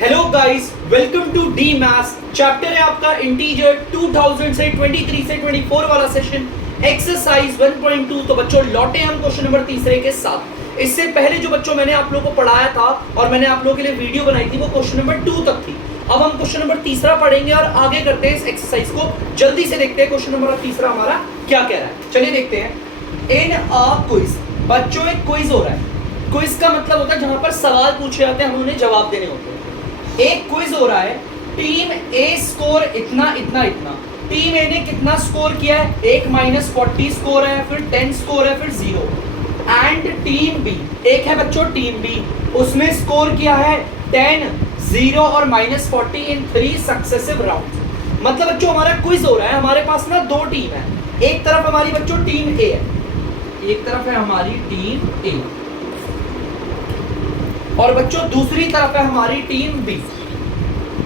Hello guys, welcome to the maths. Chapter है आपका integer 2000 से 23 से 24 वाला सेशन, एक्सरसाइज 1.2। तो बच्चों लौटे हम क्वेश्चन नंबर तीसरे के साथ। इससे पहले जो बच्चों मैंने आप लोगों को पढ़ाया था और मैंने आप लोगों के लिए वीडियो बनाई थी वो क्वेश्चन नंबर 2 तक थी। अब हम क्वेश्चन नंबर तीसरा पढ़ेंगे और आगे करते हैं इस एक्सरसाइज को। जल्दी से देखते हैं क्वेश्चन नंबर तीसरा हमारा क्या कह रहा है। चलिए देखते हैं। इन अ क्विज, बच्चों एक क्विज हो रहा है। क्विज का मतलब होता है जहां पर सवाल पूछे जाते हैं, हम उन्हें जवाब देने होते हैं। एक क्विज हो रहा है। टीम ए स्कोर इतना इतना इतना। टीम ए ने कितना स्कोर किया है? 1 - 40 स्कोर है, फिर 10 स्कोर है, फिर 0। एंड टीम बी, एक है बच्चों टीम बी, उसने स्कोर किया है 10, 0 और -40 इन 3 सक्सेसिव राउंड। मतलब बच्चों हमारा क्विज हो रहा है। हमारे पास ना दो टीम है। एक तरफ हमारी बच्चों टीम ए है, एक तरफ है हमारी टीम ए, और बच्चों दूसरी तरफ है हमारी टीम बी।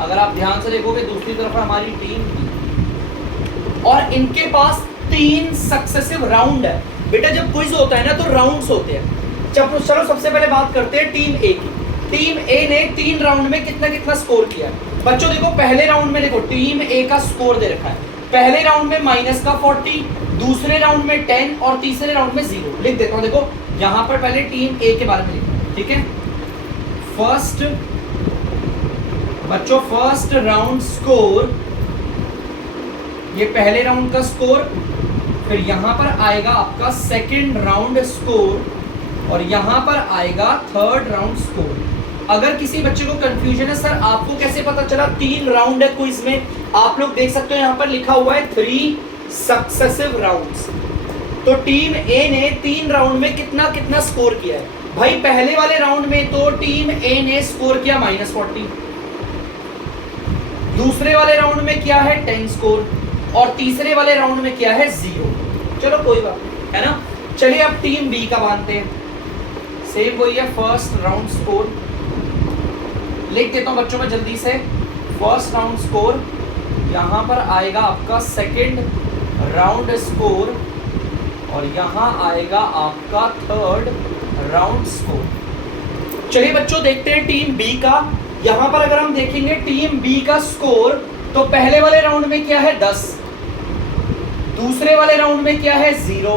अगर आप ध्यान से देखोगे दूसरी तरफ है हमारी टीम बी, और इनके पास 3 सक्सेसिव राउंड है। बेटा जब क्विज होता है ना तो राउंड्स होते हैं। चलो सबसे पहले बात करते हैं टीम ए की। टीम ए ने 3 राउंड में कितना कितना स्कोर किया है। बच्चों देखो पहले राउंड में देखो टीम ए का स्कोर दे रखा है। पहले राउंड में -40, दूसरे राउंड में 10 और तीसरे राउंड में 0। लिख देता हूं, देखो यहां पर पहले टीम ए के बारे में लिखा, ठीक है। फर्स्ट बच्चों फर्स्ट राउंड स्कोर, ये पहले राउंड का स्कोर, फिर यहां पर आएगा आपका सेकंड राउंड स्कोर, और यहां पर आएगा थर्ड राउंड स्कोर। अगर किसी बच्चे को कंफ्यूजन है सर आपको कैसे पता चला 3 राउंड है क्विज में, आप लोग देख सकते हो यहां पर लिखा हुआ है 3 सक्सेसिव राउंड्स। तो टीम ए ने 3 राउंड में कितना कितना स्कोर किया है भाई। पहले वाले राउंड में तो टीम ए ने स्कोर किया -40, दूसरे वाले राउंड में किया है 10 स्कोर, और तीसरे वाले राउंड में किया है 0। चलो कोई बात नहीं, है ना। चलिए अब टीम बी का मानते हैं। सेम वही है, फर्स्ट राउंड स्कोर लिख देता हूं बच्चों में जल्दी से। फर्स्ट राउंड स्कोर, यहां पर आएगा आपका सेकंड राउंड स्कोर, और यहां आएगा आपका थर्ड राउंड स्कोर। चलिए बच्चों देखते हैं टीम बी का। यहां पर अगर हम देखेंगे टीम बी का स्कोर, तो पहले वाले राउंड में क्या है 10, दूसरे वाले राउंड में क्या है 0,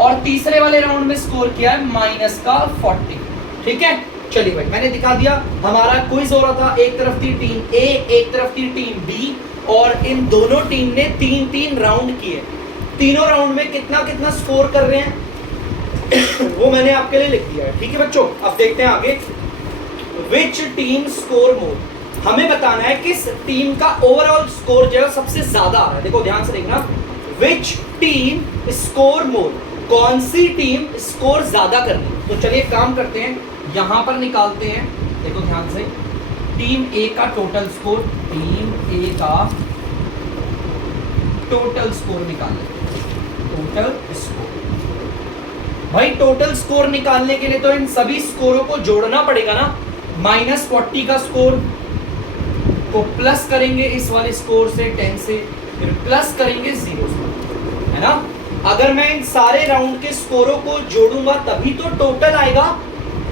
और तीसरे वाले राउंड में स्कोर किया है -40। ठीक है, चलिए भाई मैंने दिखा दिया। हमारा क्विज हो रहा था, एक तरफ थी टीम ए, एक तरफ थी टीम बी, और इन दोनों टीम ने 3-3 राउंड किए। तीनों राउंड में कितना कितना स्कोर कर रहे हैं वो मैंने आपके लिए लिख दिया है। ठीक है बच्चों, अब देखते हैं आगे। विच टीम स्कोर मोर, हमें बताना है किस टीम का ओवरऑल स्कोर जो है सबसे ज्यादा आ रहा है। देखो ध्यान से देखना, विच टीम स्कोर मोर, कौन सी टीम स्कोर ज्यादा कर रही है। तो चलिए काम करते हैं, यहां पर निकालते हैं। देखो ध्यान से, टीम ए का टोटल स्कोर, टीम ए का टोटल स्कोर निकालें। टोटल स्कोर भाई, टोटल स्कोर निकालने के लिए तो इन सभी स्कोरों को जोड़ना पड़ेगा ना। -40 का स्कोर को प्लस करेंगे इस वाले स्कोर से 10 से, फिर प्लस करेंगे 0 से, है ना। अगर मैं इन सारे राउंड के स्कोरों को जोड़ूंगा तभी तो टोटल आएगा,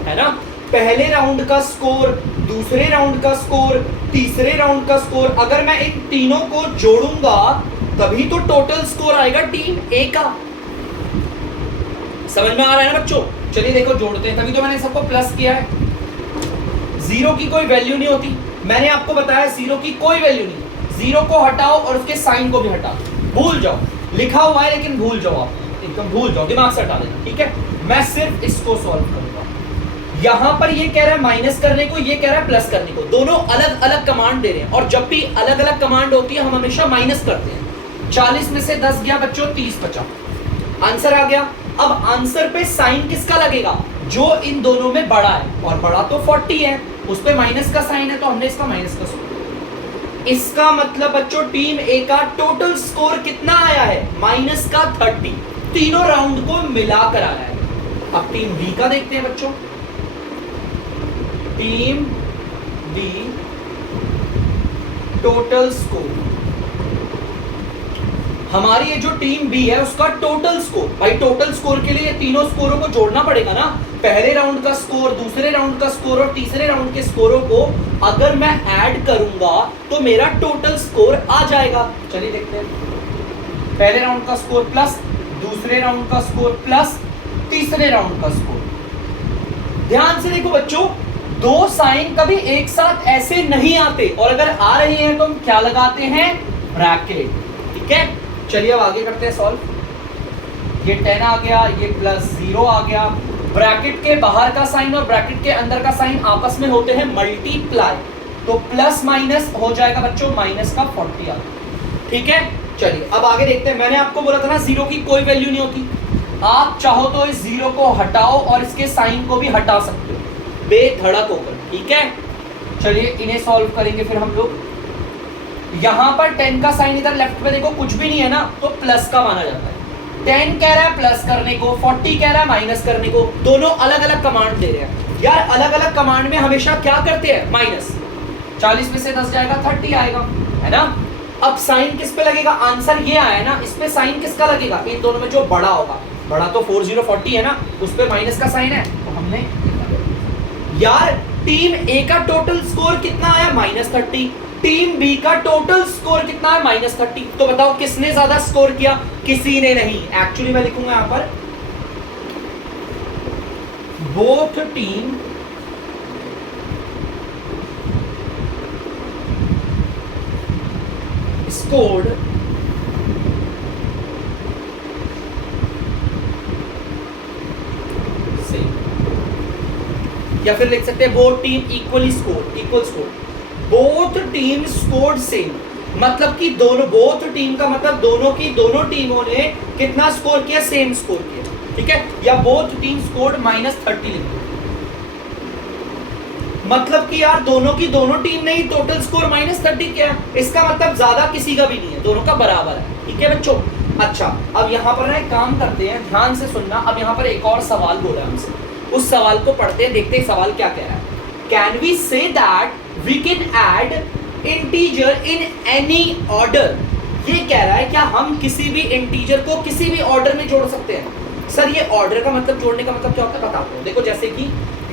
है ना। पहले राउंड का स्कोर, दूसरे राउंड का स्कोर, तीसरे राउंड का स्कोर, अगर मैं इन तीनों को जोड़ूंगा तभी तो टोटल स्कोर आएगा टीम ए का। समझ में आ रहा है ना बच्चों। चलिए देखो जोड़ते हैं, तभी तो मैंने सबको प्लस किया है। 0 की कोई वैल्यू नहीं होती, मैंने आपको बताया 0 की कोई वैल्यू नहीं। 0 को हटाओ और उसके साइन को भी हटा दो, भूल जाओ। लिखा हुआ है लेकिन भूल जाओ, आप एकदम भूल जाओ, दिमाग से हटा देना। ठीक है, मैं सिर्फ इसको सॉल्व करूंगा। यहां पर ये कह रहा है माइनस करने को, ये कह रहा है प्लस करने को, दोनों अलग अलग कमांड दे रहे हैं। और जब भी अलग अलग कमांड होती है हम हमेशा माइनस करते हैं। 40 में से 10 गया बच्चों, 30 बचा, आंसर आ गया। अब आंसर पे साइन किसका लगेगा? जो इन दोनों में बड़ा है, और बड़ा तो 40 है, उस पे माइनस का साइन है तो हमने इसका माइनस का स्कोर। इसका मतलब बच्चों टीम ए का टोटल स्कोर कितना आया है? -30, तीनों राउंड को मिलाकर आया है। अब टीम बी का देखते हैं बच्चों। टीम बी टोटल स्कोर, हमारी ये जो टीम बी है उसका टोटल स्कोर, भाई टोटल स्कोर के लिए तीनों स्कोरों को जोड़ना पड़ेगा ना, पहले राउंड का स्कोर, दूसरे राउंड का स्कोर और तीसरे राउंड के स्कोरों को अगर मैं ऐड करूंगा तो मेरा टोटल स्कोर आ जाएगा। चलिए देखते हैं, पहले राउंड का स्कोर प्लस दूसरे राउंड का स्कोर प्लस तीसरे राउंड का स्कोर। ध्यान से देखो बच्चों, दो साइन कभी एक साथ ऐसे नहीं आते, और अगर आ रहे हैं तो हम क्या लगाते हैं, ब्रैकेट। ठीक है, चलिए अब आगे करते हैं सॉल्व। ये 10 आ गया, ये +0 आ गया। ब्रैकेट के बाहर का साइन और ब्रैकेट के अंदर का साइन आपस में होते हैं मल्टीप्लाई, तो प्लस माइनस हो जाएगा बच्चों, माइनस का 40 आ गया। ठीक है, चलिए अब आगे देखते हैं। मैंने आपको बोला था ना जीरो की कोई वैल्यू नहीं होती, आप चाहो तो इस जीरो को हटाओ और इसके साइन को भी हटा सकते हो बेधड़क होकर। ठीक है, चलिए इन्हें सॉल्व करेंगे फिर हम लोग। यहां पर 10 का साइन इधर लेफ्ट में देखो कुछ भी नहीं है ना, तो प्लस का माना जाता है। 10 कह रहा है प्लस करने को, 40 कह रहा है माइनस करने को, दोनों अलग अलग कमांड दे रहे हैं। यार अलग अलग कमांड में हमेशा क्या करते हैं, माइनस। 40 में से 10 जाएगा 30 आएगा, है ना। अब साइन किस पे लगेगा, आंसर ये आया ना, इस पे साइन किसका लगेगा, इन दोनों में जो बड़ा होगा, बड़ा तो 4040 है ना, उस पे माइनस का साइन है, तो हमने यार टीम ए का टोटल स्कोर कितना आया, -30। टीम बी का टोटल स्कोर कितना है, -30। तो बताओ किसने ज्यादा स्कोर किया, किसी ने नहीं। एक्चुअली मैं लिखूंगा यहां पर बोथ टीम स्कोर्ड सेम, या फिर लिख सकते हैं both team equally score, equal score. Both team scored same, मतलब कि दोनों, बोथ टीम का मतलब दोनों टीमों ने कितना स्कोर किया, सेम स्कोर किया। ठीक है, या बोथ टीम स्कोर्ड -30 लिख दो, मतलब कि यार दोनों टीम ने ही टोटल स्कोर -30 किया, इसका मतलब ज्यादा किसी का भी नहीं है, दोनों का बराबर है। ठीक है बच्चों, अच्छा अब यहां पर ना एक काम करते हैं, ध्यान से सुनना। अब यहां पर एक और सवाल बोला है हमसे, उस सवाल को पढ़ते हैं, देखते हैं सवाल क्या कह रहा है। Can we say that we can add integer in any order. ये कह रहा है क्या हम किसी भी इंटीजर को किसी भी ऑर्डर में जोड़ सकते हैं। सर ये ऑर्डर का मतलब, जोड़ने का मतलब क्या होता है बताता हूं। देखो जैसे कि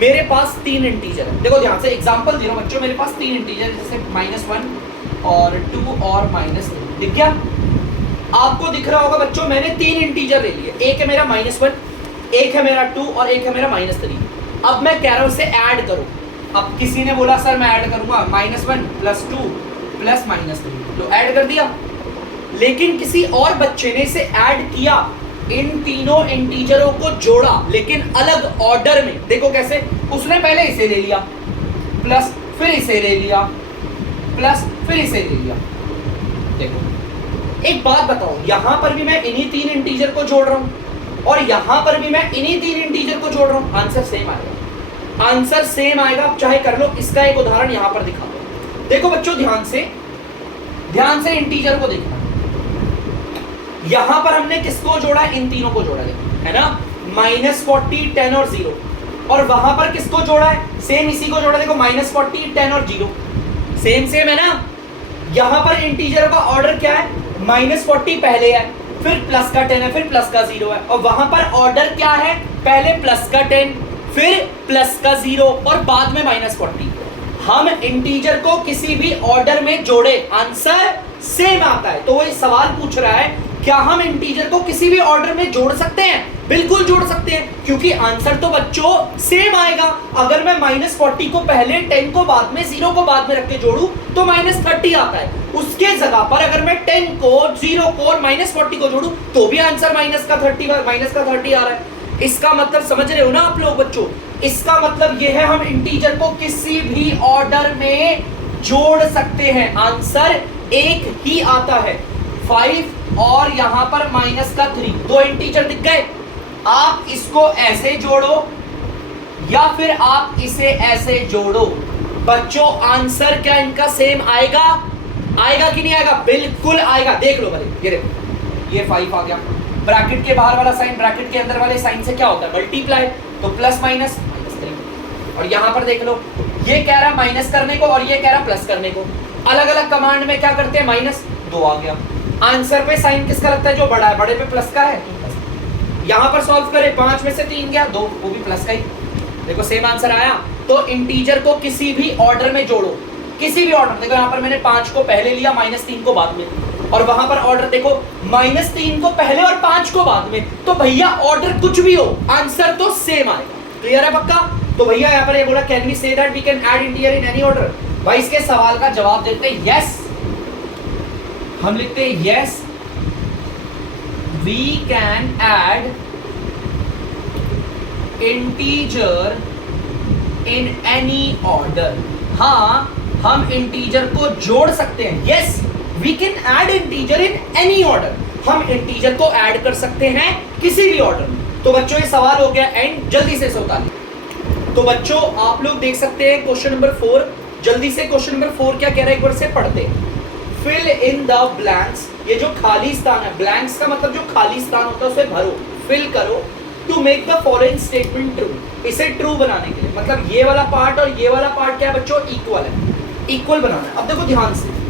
मेरे पास 3 इंटीजर है, देखो ध्यान से एग्जांपल दे रहा हूं बच्चों, मेरे पास 3 इंटीजर है, जैसे -1 और 2 और -3। दिख गया आपको, दिख रहा होगा बच्चों, मैंने 3 इंटीजर ले लिए, एक है मेरा -1, एक है मेरा 2 और एक है मेरा -3। अब मैं कह रहा हूं इसे ऐड करो। अब किसी ने बोला सर मैं ऐड करूंगा -1 + 2 + -3, तो ऐड कर दिया। लेकिन किसी और बच्चे ने इसे ऐड किया, इन तीनों इंटीजरों को जोड़ा, लेकिन अलग ऑर्डर में। देखो कैसे, उसने पहले इसे ले लिया प्लस, फिर इसे ले लिया प्लस, फिर इसे ले लिया। देखो एक बात बताओ, यहां पर भी मैं इन्हीं 3 इंटीजर को जोड़ रहा हूं और यहां पर भी मैं इन्हीं 3 इंटीजर को जोड़ रहा हूं, आंसर सेम आएगा, आंसर सेम आएगा। आप चाहे कर लो। इसका एक उदाहरण यहां पर दिखा दो। देखो बच्चों ध्यान से इंटीजर को देखना। यहां पर हमने किसको जोड़ा, इन तीनों को जोड़ा है ना, -40 10 और 0। और वहां पर किसको जोड़ा है, सेम इसी को जोड़ा। देखो -40 10 और 0 सेम है ना। यहां पर इंटीजर का ऑर्डर क्या है, -40 पहले है, फिर प्लस का 10 है, फिर प्लस का 0 है। और वहां पर ऑर्डर क्या है, पहले प्लस का 10, फिर प्लस का 0 और बाद में -40। हम इंटीजर को किसी भी ऑर्डर में जोड़े, आंसर सेम आता है। तो वो सवाल पूछ रहा है क्या हम इंटीजर को किसी भी ऑर्डर में जोड़ सकते हैं, बिल्कुल जोड़ सकते हैं, क्योंकि आंसर तो बच्चों सेम आएगा। अगर मैं -40 को पहले, 10 को बाद में, 0 को बाद में रख के जोड़ू तो -30 आता है। उसके जगह पर अगर मैं 10 को, 0 को और -40 को जोड़ू तो भी आंसर -30 आ रहा है। इसका मतलब समझ रहे हो ना आप लोग बच्चों, इसका मतलब यह है हम इंटीजर को किसी भी ऑर्डर में जोड़ सकते हैं, आंसर एक ही आता है। 5 और यहां पर -3, 2 इंटीजर दिख गए। आप इसको ऐसे जोड़ो या फिर आप इसे ऐसे जोड़ो, बच्चों आंसर क्या इनका सेम आएगा, आएगा कि नहीं आएगा, बिल्कुल आएगा। देख लो भले, ये देखो ये 5 आ गया, ब्रैकेट के बाहर वाला साइन ब्रैकेट के अंदर वाले साइन से क्या होता है, मल्टीप्लाई, तो प्लस माइनस -3। और यहां पर देख लो, ये कह रहा है माइनस करने को और ये कह रहा है प्लस करने को। अलग अलग कमांड में क्या करते हैं, -2 आ गया। आंसर पे साइन किसका लगता है? जो बड़ा है, बड़े पे प्लस का है। यहां पर सॉल्व करें, 5 में से 3 गया 2, वो भी प्लस का ही। देखो सेम आंसर आया। तो इंटीजर को किसी भी ऑर्डर में जोड़ो, किसी भी ऑर्डर। देखो यहाँ पर मैंने 5 को पहले लिया, -3 को बाद में, और वहां पर ऑर्डर देखो -3 को पहले और 5 को बाद में। तो भैया ऑर्डर कुछ भी हो, आंसर तो सेम आएगा। क्लियर है पक्का? तो भैया यहाँ पर ये बोला can we say that we can add integer in any order. भाई इसके सवाल का जवाब देते हैं यस। हम लिखते हैं yes we can add integer in any order. हाँ, हम इंटीजर को जोड़ सकते हैं। Yes we can add integer in any order. हम इंटीजर को ऐड कर सकते हैं किसी भी ऑर्डर में। तो बच्चों ये सवाल हो गया एंड। जल्दी से सवाल। तो बच्चों आप लोग देख सकते हैं क्वेश्चन नंबर 4। जल्दी से क्वेश्चन नंबर 4 क्या कह रहा है, एक बार से पढ़ते हैं। Fill in the blanks. ये जो खाली स्थान है, ब्लैंक्स का मतलब जो खाली स्थान होता है उसे भरो, फिल करो। To make the following statement true. इसे ट्रू बनाने के लिए, मतलब ये वाला पार्ट और ये वाला पार्ट क्या है बच्चों? इक्वल है, इक्वल बनाना है। अब देखो ध्यान से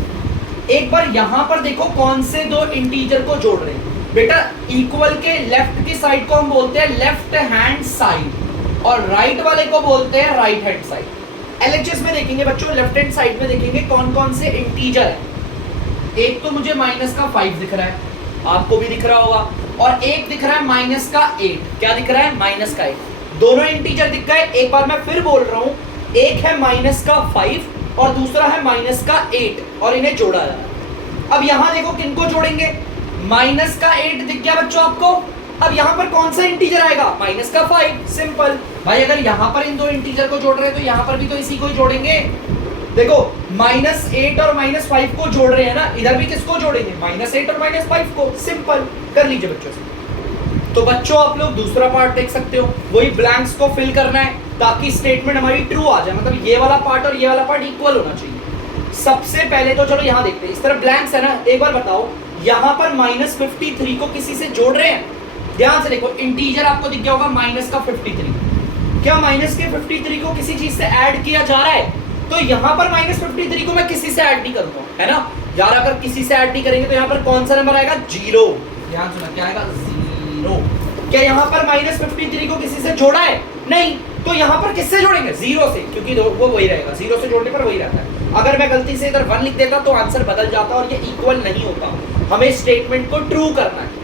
एक बार यहां पर देखो कौन से दो इंटीजर को जोड़ रहे हैं बेटा। इक्वल के लेफ्ट की साइड को हम बोलते हैं लेफ्ट हैंड साइड, और राइट वाले को बोलते हैं राइट हैंड साइड। एलएचएस में देखेंगे बच्चों, लेफ्ट हैंड साइड में देखेंगे कौन कौन से इंटीजर है। एक तो मुझे -5 दिख रहा है, आपको भी दिख रहा होगा, और एक दिख रहा है -8। क्या दिख रहा है? -8। दोनों इंटीजर दिख गए। एक बार मैं फिर बोल रहा हूं, एक है -5 और दूसरा है -8, और इन्हें जोड़ा जा रहा है। अब यहां देखो किनको जोड़ेंगे? -8 दिख गया बच्चों आपको। अब यहां पर कौन सा इंटीजर आएगा? -5। सिंपल भाई, अगर यहां पर इन दो इंटीजर को जोड़ रहे हैं तो यहां पर भी तो इसी को ही जोड़ेंगे। देखो -8 और -5 को जोड़ रहे हैं ना, इधर भी किसको जोड़ेंगे? -8 और -5 को। सिंपल कर लीजिए बच्चों से। तो बच्चों आप लोग दूसरा पार्ट देख सकते हो, वही ब्लैंक्स को फिल करना है ताकि स्टेटमेंट हमारी ट्रू आ जाए, मतलब ये वाला पार्ट और ये वाला पार्ट इक्वल होना चाहिए। सबसे पहले तो चलो यहाँ देखते हैं। इस तरह ब्लैंक्स है ना, एक बार बताओ यहाँ पर -53 को किसी से जोड़ रहे हैं? ध्यान से देखो, इंटीजर आपको दिख गया होगा -53। क्या -53 को किसी चीज से ऐड किया जा रहा है? तो यहाँ पर -53 को मैं किसी से ऐड नहीं करूंगा, है ना यार। अगर किसी से ऐड नहीं करेंगे तो यहाँ पर कौन सा नंबर आएगा? 0। ध्यान सुना, क्या आएगा? 0। क्या यहाँ पर -53 को किसी से जोड़ा है? नहीं। तो यहाँ पर किससे जोड़ेंगे? 0 से, क्योंकि वो वही रहेगा। 0 से जोड़ने पर वही रहता है। अगर मैं गलती से इधर 1 लिख देता तो आंसर बदल जाता और ये इक्वल नहीं होता। हमें स्टेटमेंट को ट्रू करना है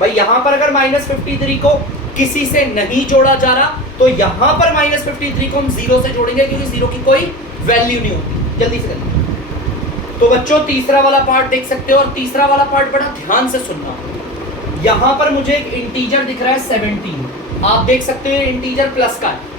भाई। यहाँ पर अगर -53 को किसी से नहीं जोड़ा जा रहा तो यहाँ पर -53 को हम 0 से जोड़ेंगे, क्योंकि 0 की कोई वैल्यू नहीं होती। जल्दी से करना। तो बच्चों तीसरा वाला पार्ट देख सकते हो, और तीसरा वाला पार्ट बड़ा ध्यान से सुनना। यहां पर मुझे एक इंटीजर दिख रहा है 17। आप देख सकते हो इंटीजर प्लस का है।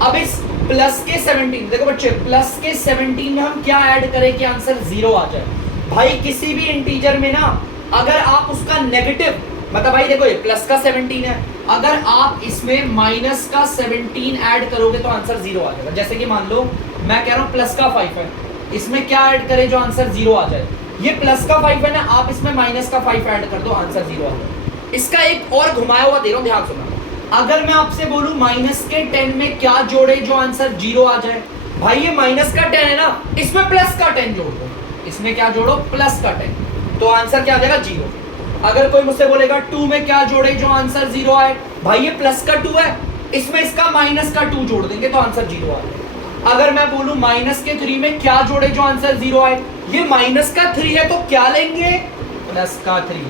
अब इस प्लस के 17, देखो बच्चे, प्लस के 17 में हम क्या ऐड करें कि आंसर 0 आ जाए? भाई किसी भी इंटीजर में ना, अगर आप उसका नेगेटिव, मतलब भाई देखो ये प्लस का 17 है, अगर आप इसमें माइनस का 17 ऐड करोगे तो आंसर 0 आ जाएगा। जैसे कि मान लो मैं कह रहा हूं प्लस का 5 है, इसमें क्या ऐड करें जो आंसर 0 आ जाए? ये प्लस का 5 है ना, आप इसमें माइनस का 5 ऐड कर दो, आंसर 0 आ जाए। इसका एक और घुमाया हुआ दे रहा हूं, ध्यान सुनना। अगर मैं आपसे बोलूं माइनस के 10 में क्या जोड़े जो आंसर 0 आ जाए? भाई ये माइनस का 10 है ना, इसमें प्लस का 10 जोड़ दो। इसमें क्या जोड़ो? प्लस का 10, तो आंसर क्या आ जाएगा? 0। अगर कोई मुझसे बोलेगा 2 में क्या जोड़े जो आंसर 0 आए? भाई ये प्लस का 2 है, इसमें इसका माइनस का 2 जोड़ देंगे तो आंसर 0 आ जाएगा। अगर मैं बोलूं माइनस के 3 में क्या जोड़े जो आंसर 0 आए? ये माइनस का 3 है तो क्या लेंगे? प्लस का 3,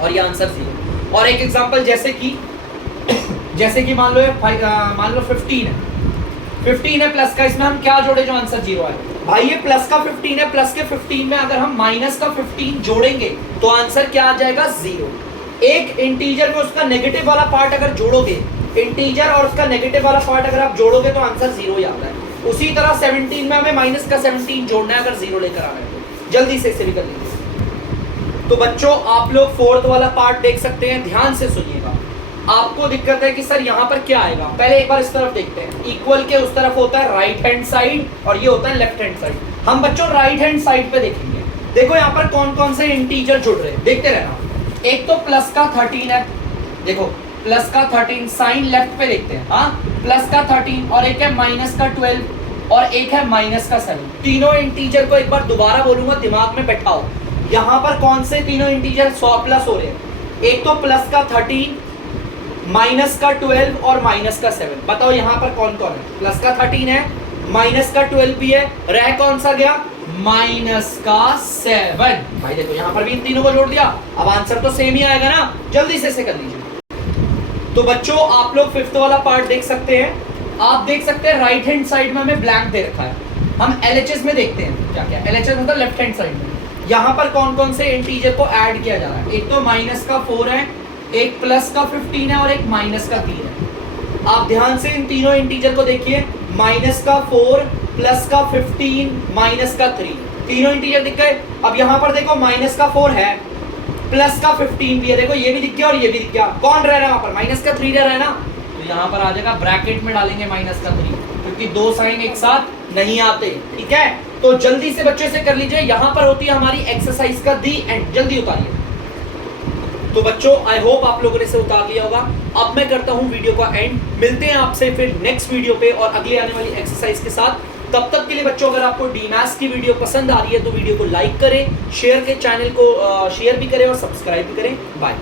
और ये आंसर 0। और एक एग्जांपल जैसे कि मान लो 15 है, 15 है प्लस का, इसमें हम क्या जोड़े जो आंसर 0 आए? भाई ये प्लस का 15 है, प्लस के 15 में अगर हम माइनस का 15 जोड़ेंगे तो आंसर क्या आ जाएगा? 0। एक इंटीजर में उसका नेगेटिव वाला पार्ट अगर जोड़ोगे, इंटीजर और उसका नेगेटिव वाला पार्ट अगर आप जोड़ोगे तो आंसर 0 ही आता है। उसी तरह 17 में हमें माइनस का 17 जोड़ना है अगर 0 लेकर आना है तो। जल्दी से इसे भी कर लीजिए। तो बच्चों आप लोग फोर्थ वाला पार्ट देख सकते हैं, ध्यान से सुनिएगा। आपको दिक्कत है कि सर यहाँ पर क्या आएगा? पहले एक बार इस तरफ देखते हैं। इक्वल के उस तरफ होता है राइट हैंड साइड और ये होता है लेफ्ट हैंड साइड। हम बच्चों राइट हैंड साइड पे देखेंगे। देखो यहाँ पर कौन कौन से इंटीजर जुड़ रहे हैं, देखते रहना। एक तो प्लस का 13 है, देखो प्लस का 13, साइन लेफ्ट पे देखते हैं। हाँ, प्लस का 13 और एक है माइनस का 12 और एक है माइनस का 7। तीनों इंटीजर को एक बार दोबारा बोलूंगा, दिमाग में बैठाओ। यहां पर कौन से तीनों इंटीजर 100 प्लस हो रहे हैं? एक तो प्लस का 13, माइनस का 12 और माइनस का 7। बताओ यहां पर कौन कौन है? प्लस का 13 है, माइनस का 12 भी है, रह कौन सा गया? माइनस का 7। भाई देखो यहां पर भी इन तीनों को जोड़ दिया, अब आंसर तो सेम ही आएगा ना। जल्दी से कर लीजिए। तो बच्चों आप लोग फिफ्थ वाला पार्ट देख सकते हैं। आप देख सकते हैं राइट हैंड साइड में हमें ब्लैंक दे रखा है। हम एलएचएस में देखते हैं क्या क्या। एलएचएस मतलब लेफ्ट हैंड साइड में। यहां पर कौन कौन से इंटीजर को ऐड किया जा रहा है? एक तो माइनस का 4 है, एक प्लस का 15 है और एक माइनस का 3 है। आप ध्यान से इन तीनों इंटीजर को देखिए, माइनस का 4, प्लस का 15, माइनस का 3, तीनों इंटीजर दिख गए। अब यहां पर देखो माइनस का 4 है, प्लस का 15 भी है, देखो ये भी दिख गया और ये भी दिख गया। कौन रह रहा है वहां पर? माइनस का 3 रह रहा है ना, तो यहां पर आ जाएगा ब्रैकेट में डालेंगे माइनस का 3, क्योंकि दो साइन एक साथ नहीं आते। ठीक है, तो जल्दी से बच्चों से कर लीजिए। यहां पर होती है हमारी एक्सरसाइज का दी एंड, जल्दी उतारिए। तो बच्चों आई होप आप लोगों ने इसे उतार लिया होगा। अब मैं करता हूं वीडियो का एंड। मिलते हैं आपसे फिर नेक्स्ट वीडियो पे और अगले आने वाली एक्सरसाइज के साथ। तब तक के लिए बच्चों अगर आपको डीमैथ्स की वीडियो पसंद आ रही है तो वीडियो को लाइक करें, शेयर के चैनल को शेयर भी करें और सब्सक्राइब भी करें। बाय।